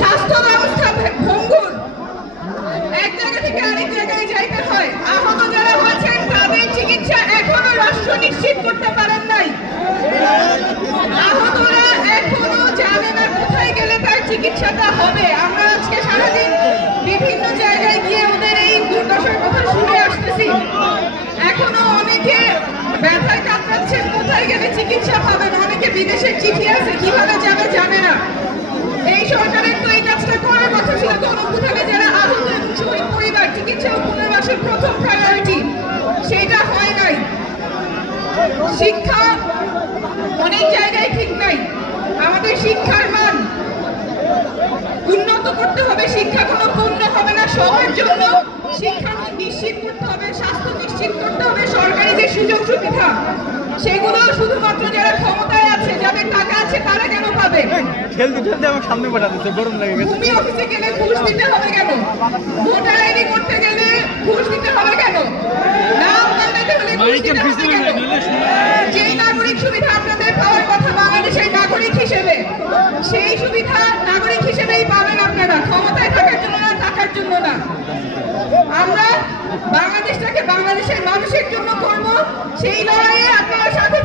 স্বাস্থ্য ব্যবস্থা ভঙ্গুর, এক জায়গা থেকে আরেক জায়গায় যাইতে হয়। আহত যারা হয়েছেন তাদের চিকিৎসা এখনো রাষ্ট্র নিশ্চিত করতে পারেন নাই। আহতরা এখনো জানে না কোথায় গেলে তার চিকিৎসাটা হবে। আমরা আজকে সারাদিন বিভিন্ন জায়গায় গিয়ে ওদের এই দুর্দশার কথা শুনে আসতেছি। এখনো অনেকে ব্যথায় কাতরাচ্ছেন, কোথায় গেলে চিকিৎসা পাবেন। অনেকে বিদেশের চিঠি আছে, কিভাবে যাবে জানে না। এই সরকারের তো এই কাজটা করার কথা ছিল। গণঅভ্যুত্থানে যারা আহত এবং শহীদ পরিবার, চিকিৎসা ও পুনর্বাসন প্রথম প্রায়োরিটি, সেটা হয় নাই। শিক্ষা অনেক জায়গায় ঠিক নাই। আমাদের শিক্ষার মান উন্নত করতে হবে। শিক্ষা কোনো পূর্ণ হবে না। সবার জন্য শিক্ষা নিশ্চিত করতে হবে, স্বাস্থ্য নিশ্চিত করতে হবে। সরকারি যে সুযোগ সুবিধা সেগুলো শুধুমাত্র যারা ক্ষমতায় আছে, যাদের টাকা আছে, তারা কেন পাবে? আমার সামনে পাঠাতে গরম লাগে। তুমি অফিসে গেলে ঘুষ দিতে হবে কেন? ভোটার আইডি করতে গেলে ঘুষ দিতে হবে কেন? নাম পাল্টাতে হলে ঘুষ দিতে হবে কেন? যেই নাগরিক সুবিধা আপনাদের পাওয়ার কথা বাংলাদেশের নাগরিক হিসেবে, সেই সুবিধা নাগরিক হিসেবেই পাবেন আপনারা, ক্ষমতায় থাকার জন্য না, টাকার জন্য না। আমরা বাংলাদেশটাকে বাংলাদেশের মানুষের জন্য করব। সেই লড়াইয়ে আপনারা সাথে